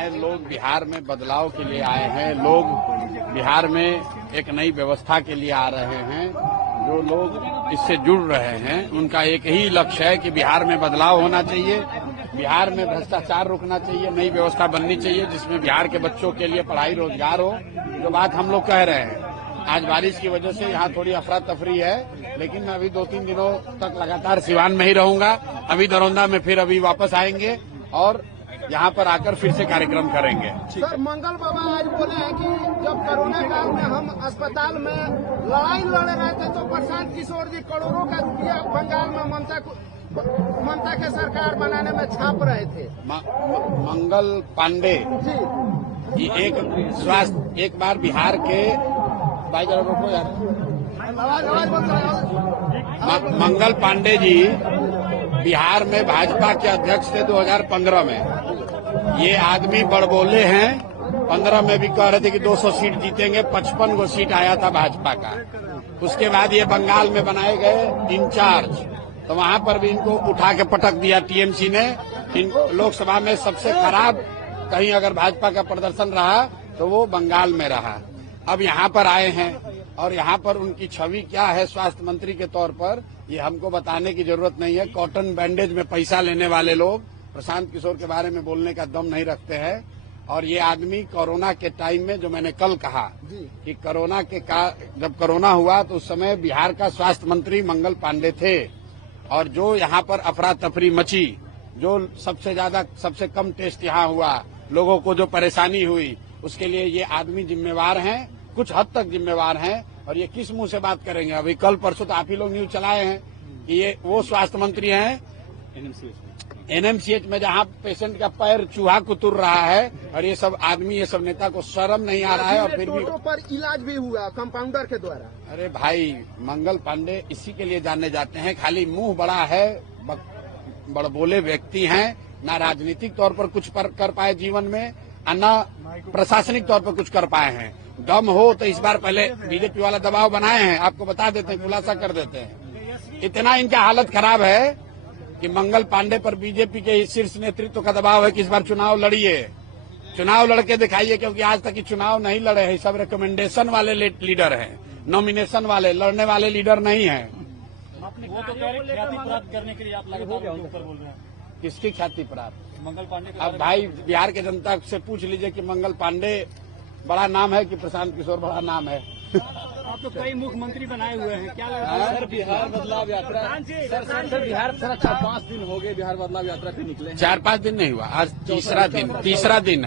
हैं, लोग बिहार में बदलाव के लिए आए हैं, लोग बिहार में एक नई व्यवस्था के लिए आ रहे हैं। जो लोग इससे जुड़ रहे हैं उनका एक ही लक्ष्य है कि बिहार में बदलाव होना चाहिए, बिहार में भ्रष्टाचार रुकना चाहिए, नई व्यवस्था बननी चाहिए जिसमें बिहार के बच्चों के लिए पढ़ाई रोजगार हो। जो बात हम लोग कह रहे हैं, आज बारिश की वजह से यहाँ थोड़ी अफरा तफरी है, लेकिन मैं अभी 2-3 दिनों तक लगातार सिवान में ही रहूंगा। अभी दरौंदा में फिर अभी वापस आएंगे और यहाँ पर आकर फिर से कार्यक्रम करेंगे। सर, मंगल बाबा आज बोले हैं कि जब कोरोना काल में हम अस्पताल में लड़ाई लड़ रहे थे तो प्रशांत किशोर जी करोड़ों का रुपया बंगाल में ममता के सरकार बनाने में छाप रहे थे। मंगल पांडे जी एक स्वास्थ्य, एक बार बिहार के भाई जरा रोको यार, मंगल पांडे जी बिहार में भाजपा के अध्यक्ष थे 2015 में। ये आदमी बड़बोले हैं, 15 में भी कह रहे थे कि 200 सीट जीतेंगे, 55 गो सीट आया था भाजपा का। उसके बाद ये बंगाल में बनाए गए इंचार्ज, तो वहां पर भी इनको उठा के पटक दिया टीएमसी ने। इन लोकसभा में सबसे खराब कहीं अगर भाजपा का प्रदर्शन रहा तो वो बंगाल में रहा। अब यहाँ पर आए हैं और यहाँ पर उनकी छवि क्या है स्वास्थ्य मंत्री के तौर पर, ये हमको बताने की जरूरत नहीं है। कॉटन बैंडेज में पैसा लेने वाले लोग प्रशांत किशोर के बारे में बोलने का दम नहीं रखते हैं। और ये आदमी कोरोना के टाइम में, जो मैंने कल कहा कि कोरोना के जब कोरोना हुआ तो उस समय बिहार का स्वास्थ्य मंत्री मंगल पांडे थे। और जो यहाँ पर अफरा तफरी मची, जो सबसे कम टेस्ट यहाँ हुआ, लोगों को जो परेशानी हुई, उसके लिए ये आदमी जिम्मेवार हैं, कुछ हद तक जिम्मेवार हैं। और ये किस मुंह से बात करेंगे? अभी कल परसों तो आप ही लोग न्यूज चलाए हैं कि ये वो स्वास्थ्य मंत्री हैं एनएमसीएच में जहां पेशेंट का पैर चूहा कुतुर रहा है। और ये सब आदमी, ये सब नेता को शर्म नहीं आ रहा है। और फिर भी पर इलाज भी हुआ कंपाउंडर के द्वारा। अरे भाई, मंगल पांडे इसी के लिए जाने जाते हैं, खाली मुंह बड़ा है, बड़बोले व्यक्ति हैं, ना राजनीतिक तौर पर कुछ कर पाए जीवन में, न प्रशासनिक तौर पर कुछ कर पाए हैं। दम हो तो इस बार पहले बीजेपी वाला दबाव बनाए हैं, आपको बता देते हैं, खुलासा कर देते हैं। इतना इनका हालत खराब है कि मंगल पांडे पर बीजेपी के शीर्ष नेतृत्व का दबाव है कि इस बार चुनाव लड़िए, चुनाव लड़के दिखाइए, क्योंकि आज तक चुनाव नहीं लड़े हैं। सब रिकमेंडेशन वाले लीडर हैं, नॉमिनेशन वाले, लड़ने वाले लीडर नहीं हैं। वो तो कह रहे ख्याति प्राप्त करने के लिए आप लगातार ऊपर बोल रहे हैं। किसकी ख्याति प्राप्त? मंगल पांडे। अब भाई बिहार के जनता से पूछ लीजिए कि मंगल पांडे बड़ा नाम है कि प्रशांत किशोर बड़ा नाम है। आप तो कई मुख्यमंत्री बनाए हुए हैं, क्या लगता है? सर, बिहार बदलाव यात्रा, सर बिहार 4-5 दिन हो गए बिहार बदलाव यात्रा पे निकले। 4-5 दिन नहीं हुआ, आज तीसरा दिन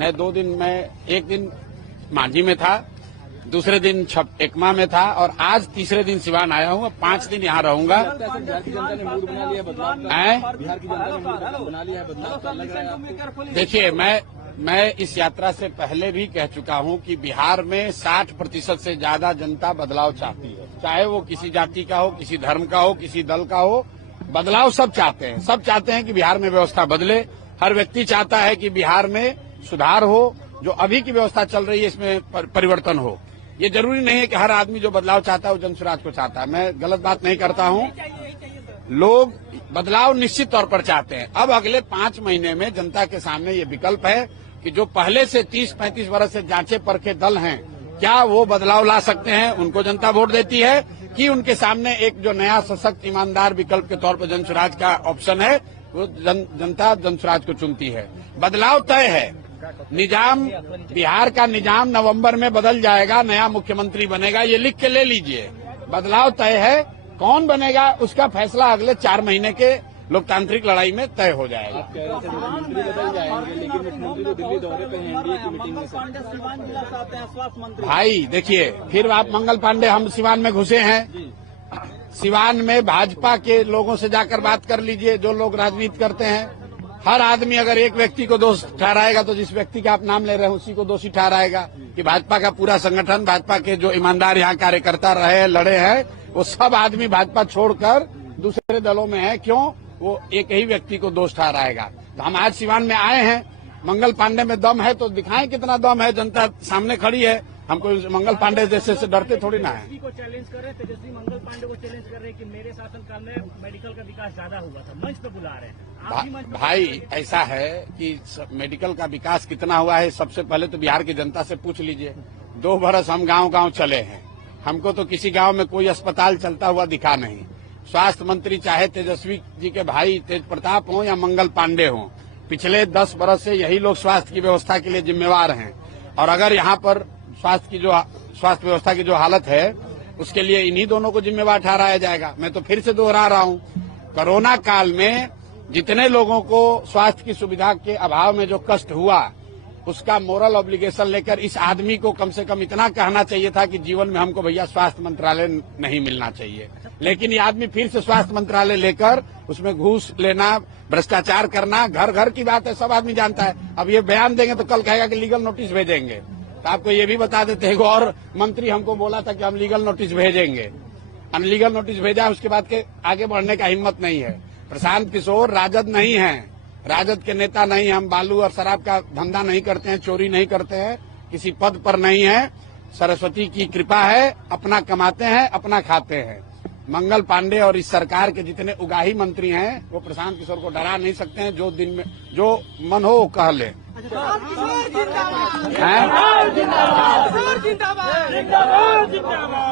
है। 2 दिन में, एक दिन मांझी में था, दूसरे दिन एकमा में था और आज तीसरे दिन सिवान आया हूँ। 5 दिन यहाँ रहूंगा। बिहार की जनता ने मूड बना लिया बदलाव, बिहार की जनता ने मूड बना लिया बदलाव। देखिए, मैं इस यात्रा से पहले भी कह चुका हूं कि बिहार में 60% से ज्यादा जनता बदलाव चाहती है, चाहे वो किसी जाति का हो, किसी धर्म का हो, किसी दल का हो। बदलाव सब चाहते हैं, सब चाहते हैं कि बिहार में व्यवस्था बदले। हर व्यक्ति चाहता है कि बिहार में सुधार हो, जो अभी की व्यवस्था चल रही है इसमें परिवर्तन हो। ये जरूरी नहीं है कि हर आदमी जो बदलाव चाहता है वो जनसुराज को चाहता है। मैं गलत बात नहीं करता हूं, लोग बदलाव निश्चित तौर पर चाहते हैं। अब अगले 5 महीने में जनता के सामने ये विकल्प है कि जो पहले से 30-35 वर्ष से जांचे परखे दल हैं, क्या वो बदलाव ला सकते हैं? उनको जनता वोट देती है कि उनके सामने एक जो नया सशक्त ईमानदार विकल्प के तौर पर जनसुराज का ऑप्शन है, वो जनता जनसुराज को चुनती है। बदलाव तय है, निजाम, बिहार का निजाम नवंबर में बदल जाएगा, नया मुख्यमंत्री बनेगा, ये लिख के ले लीजिए। बदलाव तय है, कौन बनेगा उसका फैसला अगले 4 महीने के लोकतांत्रिक लड़ाई में तय हो जाएगा। आप कह रहे थे मुख्यमंत्री बदल जाएंगे, लेकिन मुख्यमंत्री तो दिल्ली दौरे पे हैं, एनडीए की मीटिंग में। स्वास्थ्य मंत्री भाई देखिए, फिर आप मंगल पांडे, हम सिवान में घुसे हैं, सिवान में भाजपा के लोगों से जाकर बात कर लीजिए, जो लोग राजनीति करते हैं। हर आदमी अगर एक व्यक्ति को दोष ठहराएगा तो जिस व्यक्ति का आप नाम ले रहे हैं उसी को दोषी ठहराएगा कि भाजपा का पूरा संगठन, भाजपा के जो ईमानदार यहाँ कार्यकर्ता रहे, लड़े हैं, वो सब आदमी भाजपा छोड़कर दूसरे दलों में है। क्यों? वो एक ही व्यक्ति को दोष ठहराएगा। तो हम आज सिवान में आए हैं, मंगल पांडे में दम है तो दिखाएं कितना दम है। जनता सामने खड़ी है, हम कोई मंगल पांडे जैसे से डरते थोड़ी ना है। तेजस्वी को चैलेंज कर रहे हैं, तेजस्वी मंगल पांडे को चैलेंज कर रहे हैं कि मेरे शासनकाल में मेडिकल का विकास ज्यादा हुआ था, मंच पे बुला रहे हैं। आप भी मंच पे भाई ऐसा है कि मेडिकल का विकास कितना हुआ है सबसे पहले तो बिहार की जनता से पूछ लीजिए। 2 बरस हम गांव-गांव चले हैं, हमको तो किसी गांव में कोई अस्पताल चलता हुआ दिखा नहीं। स्वास्थ्य मंत्री चाहे तेजस्वी जी के भाई तेज प्रताप हो या मंगल पांडे हो, पिछले 10 बरस से यही लोग स्वास्थ्य की व्यवस्था के लिए जिम्मेवार हैं। और अगर यहाँ पर स्वास्थ्य व्यवस्था की जो हालत है उसके लिए इन्हीं दोनों को जिम्मेवार ठहराया जाएगा। मैं तो फिर से दोहरा रहा हूँ, कोरोना काल में जितने लोगों को स्वास्थ्य की सुविधा के अभाव में जो कष्ट हुआ उसका मोरल ऑब्लिगेशन लेकर इस आदमी को कम से कम इतना कहना चाहिए था कि जीवन में हमको भैया स्वास्थ्य मंत्रालय नहीं मिलना चाहिए। लेकिन ये आदमी फिर से स्वास्थ्य मंत्रालय लेकर उसमें घूस लेना, भ्रष्टाचार करना, घर घर की बात है, सब आदमी जानता है। अब ये बयान देंगे तो कल कहेगा कि लीगल नोटिस भेजेंगे। तो आपको ये भी बता देते हैं, और मंत्री हमको बोला था कि हम लीगल नोटिस भेजेंगे, अनलीगल नोटिस भेजा, उसके बाद के आगे बढ़ने का हिम्मत नहीं है। प्रशांत किशोर राजद नहीं है, राजद के नेता नहीं, हम बालू और शराब का धंधा नहीं करते हैं, चोरी नहीं करते हैं, किसी पद पर नहीं है। सरस्वती की कृपा है, अपना कमाते हैं, अपना खाते हैं। मंगल पांडे और इस सरकार के जितने उगाही मंत्री हैं वो प्रशांत किशोर को डरा नहीं सकते हैं। जो दिन में जो मन हो वो कह ले।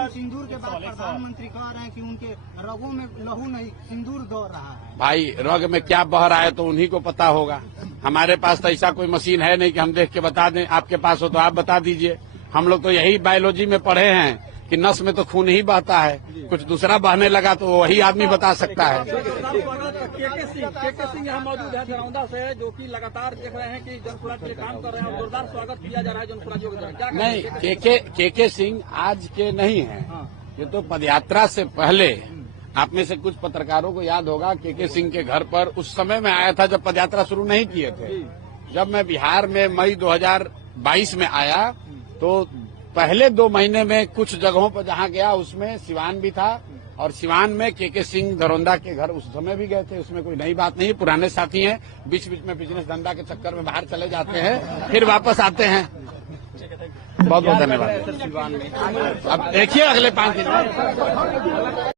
सिंदूर के बाद प्रधानमंत्री कह रहे हैं कि उनके रगों में लहू नहीं सिंदूर दौड़ रहा है। भाई रग में क्या बह रहा है तो उन्हीं को पता होगा। हमारे पास तो ऐसा कोई मशीन है नहीं कि हम देख के बता दें। आपके पास हो तो आप बता दीजिए। हम लोग तो यही बायोलॉजी में पढ़े हैं कि नस में तो खून ही बहता है, कुछ दूसरा बहने लगा तो वही आदमी बता सकता है। के सिंह यहाँ मौजूद है दरौंदा से, जो कि लगातार देख रहे हैं कि जनसुराज के लिए काम कर रहे हैं और जोरदार स्वागत किया जा रहा है जनसुराजियों के द्वारा। नहीं, के सिंह आज के नहीं है, ये तो पदयात्रा से पहले। आप में से कुछ पत्रकारों को याद होगा के सिंह के घर पर उस समय में आया था जब पदयात्रा शुरू नहीं किए थे। जब मैं बिहार में मई 2022 में आया तो पहले 2 महीने में कुछ जगहों पर जहां गया उसमें सिवान भी था, और सिवान में के सिंह दरौंदा के घर उस समय भी गए थे। उसमें कोई नई बात नहीं, पुराने साथी हैं, बीच बीच में बिजनेस धंधा के चक्कर में बाहर चले जाते हैं, फिर वापस आते हैं। बहुत बहुत धन्यवाद। अब देखिए अगले 5 दिन में